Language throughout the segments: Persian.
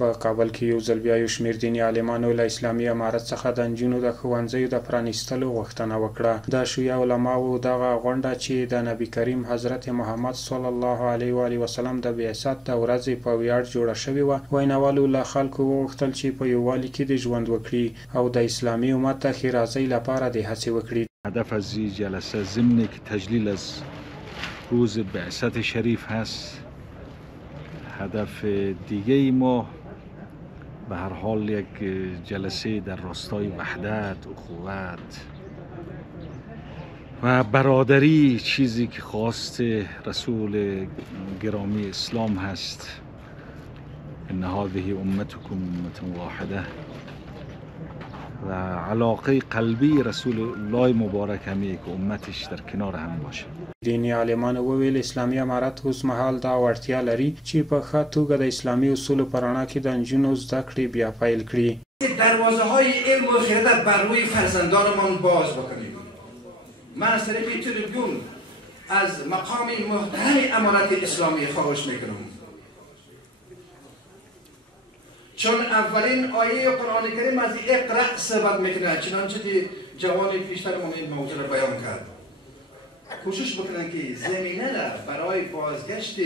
په کابل کې یو ځل بیا یو شمېر دیني عالمانو له اسلامي امارت څخه د نجونو د ښوونځیو د پرانیستلو غوښتنه وکړه. د شیعه علماو دغه غونډه چې د نبی کریم حضرت محمد صلی الله علیه و آله وسلم د بعثت د ورځې په ویاړ جوړه شوې وه، ویناوالو له خلکو وغوښتل چې په یووالي کې د ژوند وکړي او د اسلامي امت د ښېرازۍ لپاره د هڅې وکړي. هدف از این جلسه ضمن که تجلیل از روز بعثت شریف هست، هدف دیگه ما به هر حال یک جلسه در راستای وحدت، اخوت و برادری، چیزی که خواست رسول گرامی اسلام هست، ان هذه امتکم امة واحده، و علاقه قلبی رسول الله مبارک همیه که امتش در کنار هم باشه. دینی عالمانو وویل اسلامي امارت اوس مهال دا وړتیا لري چې په ښه توګه د اسلامي اصولو په رڼا کې د نجونو زده کړې بیا پیل کړي. دروازه های علم و خردت بر روی فرزندانمان باز بکنیم. من از طریق تریبیون از مقام محترم امارت اسلامی خواهش میکنم، چون اولین آیه قرآن کریم از اقرأ صحبت میکنه، چنانچه جوان پیشترمون این موضوع را بیان کرد. کوشش بکنن که زمینه را برای بازگشت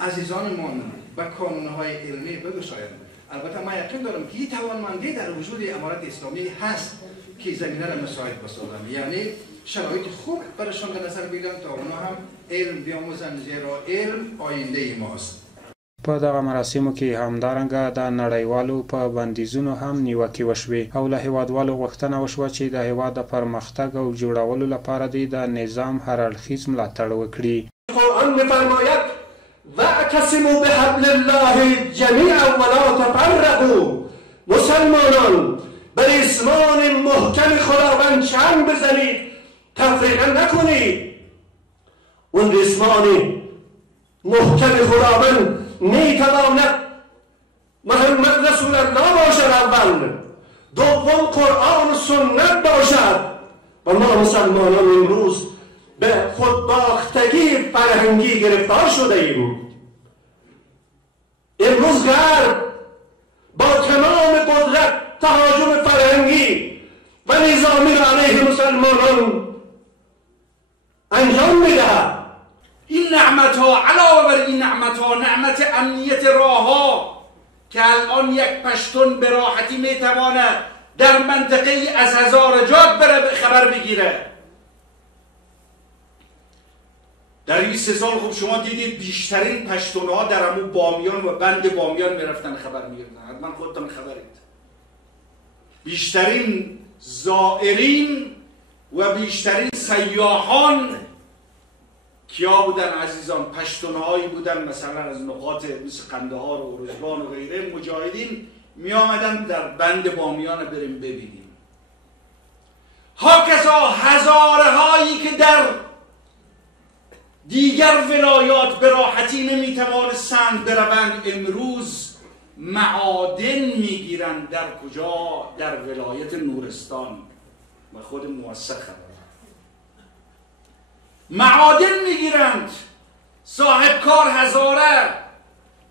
عزیزانمون به کانونهای علمی بگشایند. البته من یقین دارم که این توانمندی در وجود امارت اسلامی هست که زمینه را مساعد بسازن، یعنی شرایط خوب برایشان به نظر بگیرن تا اونا هم علم بیاموزن، زیرا علم آینده ماست. په دغه مراسمو کې همدارنګه د نړیوالو په بندیزونو هم نیوکې وشوې او له هیوادوالو غوښتنه وشوه چې د هیواد د پرمختګ او جوړولو لپاره د نظام هر اړخیز ملاتړ وکړي. قرآن می‌فرماید واعتصموا بحبل الله جمیعا ولا تفرقوا. مسلمانان به ریسمان محکم خداوند چنگ بزنید، تفریقه نکنید. اون ریسمان محکم خداوند میتواند محمد رسول الله باشد اول، دوم قرآن و سنت باشد. و ما مسلمانان امروز به خودباختگی فرهنگی گرفتار شده ایم. امروز غرب با تمام قدرت تهاجم فرهنگی و نظامی را علیه مسلمانان انجام میدهد. این نعمت ها علاوه بر این نعمت ها، نعمت امنیت راه ها که الان یک پشتون به راحتی میتواند در منطقه از هزار جات بره خبر بگیره. در این 3 سال خب شما دیدید بیشترین پشتون ها در همون بامیان و بند بامیان میرفتن خبر میگرفتن، حتما خودتان خبرید. بیشترین زائرین و بیشترین سیاحان کیا بودن عزیزان؟ پشتونهایی بودن مثلا از نقاط مثل قندهار و ارزگان و غیره. مجاهدین می آمدن در بند بامیان بریم ببینیم. هاکذا هزاره هایی که در دیگر ولایات به راحتی نمی توانستند بروند، امروز معادن میگیرند. در کجا؟ در ولایت نورستان. و خود موثق خبر معادن میگیرند. صاحب کار هزاره،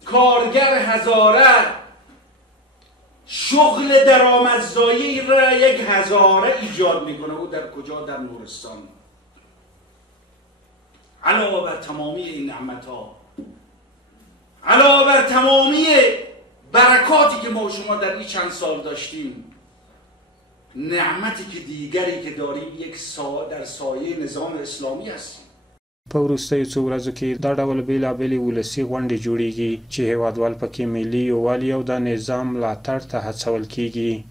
کارگر هزاره، شغل درآمدزایی را یک هزاره ایجاد میکنه. او در کجا؟ در نورستان. علاوه بر تمامی این نعمت ها، علاوه بر تمامی برکاتی که ما شما در این چند سال داشتیم، نعمتی که دیگری که داریم در سایه نظام اسلامی هستیم. په وروستیو څو ورځو کې دا ډول بېلابېلې ولسي غونډې جوړیږي چې هیوادوال پکې ملي یووالي او د نظام ملاتړ ته هڅول کیږي.